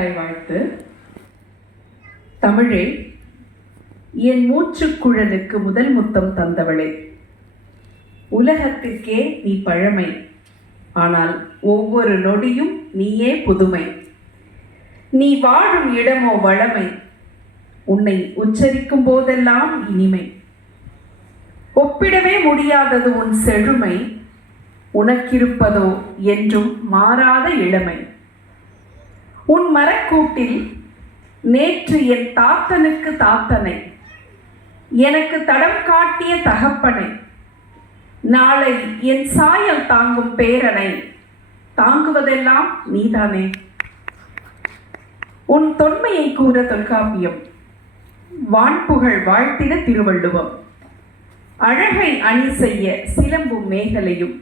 வாழ்த்து. தமிழே என் மூச்சு குழலுக்கு முதல் முத்தம் தந்தவளே. உலகத்திற்கே நீ பழமை ஆனால் ஒவ்வொரு நொடியும் நீயே புதுமை. நீ வாழும் இடமோ வளமை உன்னை உச்சரிக்கும் போதெல்லாம் இனிமை. ஒப்பிடவே முடியாதது உன் செழுமை உனக்கிருப்பதோ என்றும் மாறாத இளமை. உன் மரக்கூட்டில் நேற்று என் தாத்தனுக்கு தாத்தனை எனக்கு தடம் காட்டிய தகப்பனை நாளை என் சாயல் தாங்கும் பேரனை தாங்குவதெல்லாம் நீதானே. உன் தொன்மையை கூற தொல்காப்பியம் வான்புகழ் வாழ்த்திட திருவள்ளுவம் அழகை அணி செய்ய சிலம்பும் மேகலையும்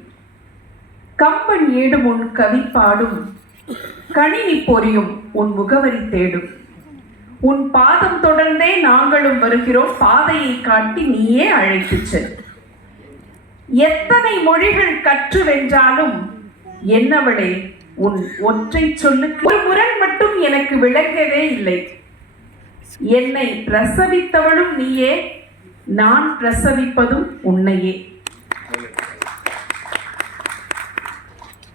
கம்பன் ஏடும் உன் கவி பாடும் கணினி பொரியும் உன் முகவரி தேடும். உன் பாதம் தொடர்ந்தே நாங்களும் வருகிறோம் பாதையை காட்டி நீயே அழைத்து செல். எத்தனை மொழிகள் கற்று வென்றாலும் என்னவளே உன் ஒற்றை சொல்லுக்கு ஒரு முரண் மட்டும் எனக்கு விளங்கவே இல்லை. என்னை பிரசவித்தவளும் நீயே நான் பிரசவிப்பதும் உன்னையே.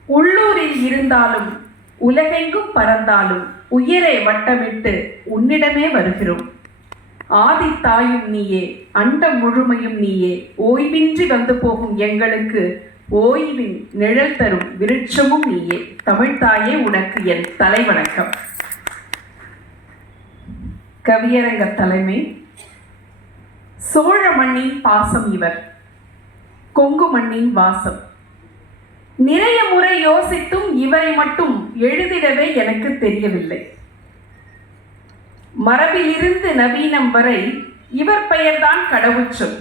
உள்ளூரில் இருந்தாலும் உலகெங்கும் பறந்தாலும் உயிரை வட்டமிட்டு உன்னிடமே வருகிறோம். ஆதி தாயும் நீயே அண்டம் முழுமையும் நீயே ஓய்வின்றி வந்து போகும் எங்களுக்கு ஓய்வின் நிழல் தரும் விருட்சமும் நீயே. தமிழ்தாயே உனக்கு என் தலைவணக்கம். கவியரங்க தலைமை. சோழ மண்ணின் பாசம் இவர். கொங்கு மண்ணின் வாசம். நிறைய முறை யோசித்தும் இவரை மட்டும் எழுதிடவே எனக்கு தெரியவில்லை. மரபிலிருந்து நவீனம் வரை இவர் பெயர்தான் கடவுச்சொல்.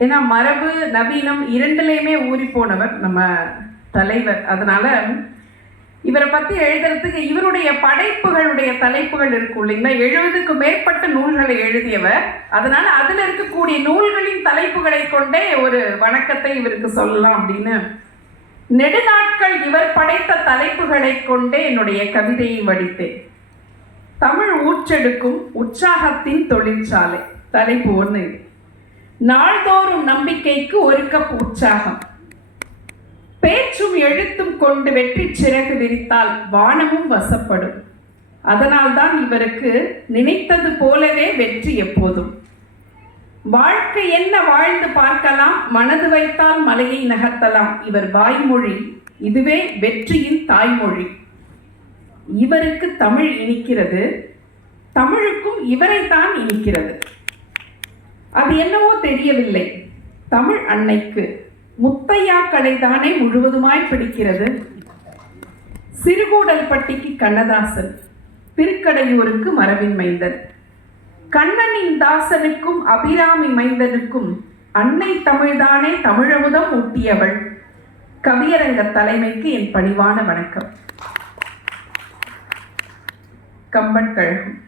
ஏன்னா மரபு நவீனம் இரண்டுலேயுமே ஊறி போனவர் நம்ம தலைவர். அதனால இவரை பற்றி எழுதுறதுக்கு இவருடைய படைப்புகளுடைய தலைப்புகள் இருக்கும் இல்லைங்களா? எழுபதுக்கு மேற்பட்ட நூல்களை எழுதியவர். அதனால அதில் இருக்கக்கூடிய நூல்களின் தலைப்புகளை கொண்டே ஒரு வணக்கத்தை இவருக்கு சொல்லலாம் அப்படின்னு. நெடுநாட்கள் இவர் படைத்த தலைப்புகளை கொண்டே என்னுடைய கவிதையை வடித்தேன். தமிழ் ஊற்றெடுக்கும் உற்சாகத்தின் தொழிற்சாலை. தலைப்பு ஒன்று நாள்தோறும் நம்பிக்கைக்கு ஒரு கப் உற்சாகம். பேச்சும் எழுத்தும் கொண்டு வெற்றி சிறகு விரித்தால் வானமும் வசப்படும். அதனால்தான் இவருக்கு நினைத்தது போலவே வெற்றி எப்போதும். வாழ்க்கை என்ன வாழ்ந்து பார்க்கலாம் மனது வைத்தால் மலையை நகர்த்தலாம். இவர் வாய்மொழி இதுவே வெற்றியின் தாய்மொழி. இவருக்கு தமிழ் இனிக்கிறது தமிழுக்கும் இவரைத்தான் இனிக்கிறது. அது என்னவோ தெரியவில்லை. தமிழ் அன்னைக்கு முத்தையாக்களை தானே முழுவதுமாய் பிடிக்கிறது? சிறுகூடல்பட்டிக்கு கண்ணதாசன் திருக்கடையூருக்கு மரபின் மைந்தன். கண்ணனின் தாசனுக்கும் அபிராமி மைந்தனுக்கும் அன்னை தமிழ்தானே தமிழமுதம் ஊட்டியவள். கவியரங்க தலைமைக்கு என் பணிவான வணக்கம். கம்பன் கழகம்.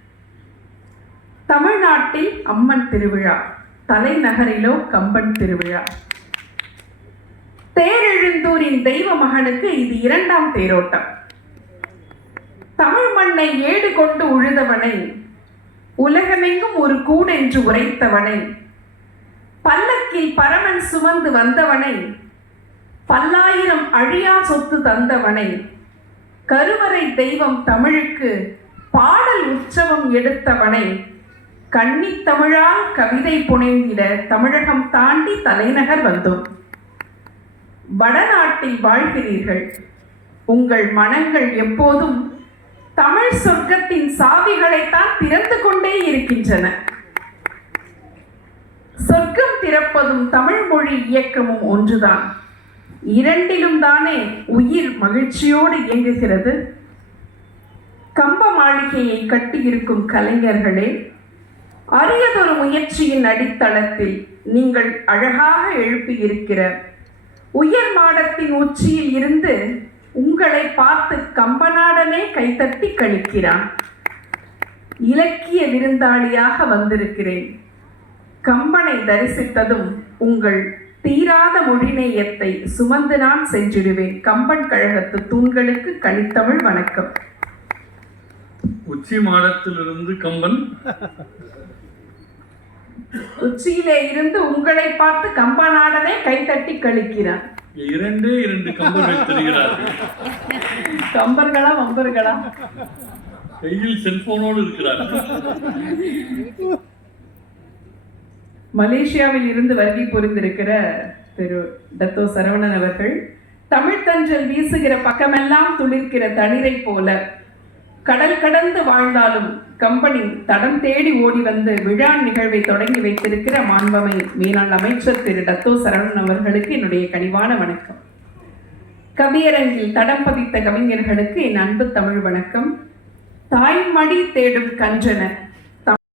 தமிழ்நாட்டில் அம்மன் திருவிழா தலைநகரிலோ கம்பன் திருவிழா. தேரெழுந்தூரின் தெய்வ மகனுக்கு இது இரண்டாம் தேரோட்டம். தமிழ் மண்ணை ஏடு கொண்டு உழுதவனை உலகமெங்கும் ஒரு கூடென்று உரைத்தவனை பல்லக்கில் பரமன் சுமந்து வந்தவனை பல்லாயிரம் அழியா சொத்து தந்தவனை கருவறை தெய்வம் தமிழுக்கு பாடல் உற்சவம் எடுத்தவனை கன்னித் தமிழால் கவிதை புனைந்திட தமிழகம் தாண்டி தலைநகர் வந்தோம். வடநாட்டில் வாழ்கிறீர்கள். உங்கள் மனங்கள் எப்போதும் தமிழ் சொர்க்கத்தின் சாவிகளைத்தான் திறந்து கொண்டே இருக்கின்றன. சொர்க்கம் திறப்பதும் தமிழ் மொழி இயக்கமும் ஒன்றுதான். இரண்டிலும் தானே உயிர் மகிழ்ச்சியோடு இயங்குகிறது. கம்ப மாளிகையை கட்டியிருக்கும் கலைஞர்களே அரியதொரு முயற்சியின் அடித்தளத்தில் நீங்கள் அழகாக எழுப்பியிருக்கிற உயர் மாடத்தின் உச்சியில் இருந்து உங்களை பார்த்து கம்பநாடனே கைத்தட்டி கழிக்கிறான். இலக்கிய விருந்தாளியாக வந்திருக்கிறேன். கம்பனை தரிசித்ததும் உங்கள் தீராத மொழிநேயத்தை சுமந்து நான் சென்றிடுவேன் கம்பன் கழகத்து தூண்களுக்கு கனித்தமிழ் வணக்கம். உச்சி மாடத்திலிருந்து கம்பன். உச்சியிலே இருந்து உங்களை பார்த்து கம்பநாடனே கைத்தட்டி கழிக்கிறான் இரண்டே இரண்டு கம்பர்கள் தெரிகிறார்கள். கம்பர்களா வம்பர்களா? கையில் செல்போனோடு இருக்கிறார்கள் மலேசியாவில் இருந்து வருகை புரிந்திருக்கிற திரு டத்தோ சரவணன் அவர்கள் தமிழ் தஞ்சல் வீசுகிற பக்கமெல்லாம் துளிர்க்கிற தளிரை போல கடல் கடந்து வாழ்ந்தாலும் கம்பெனி தடம் தேடி ஓடி வந்து விழா நிகழ்வை தொடங்கி வைத்திருக்கிற மாண்பமை மேலாண் அமைச்சர் திரு டத்தோ சரவணன் அவர்களுக்கு என்னுடைய கனிவான வணக்கம். கவியரங்கில் தடம் பதித்த கவிஞர்களுக்கு என் அன்பு தமிழ் வணக்கம். தாய்மடி தேடும் கன்றனர்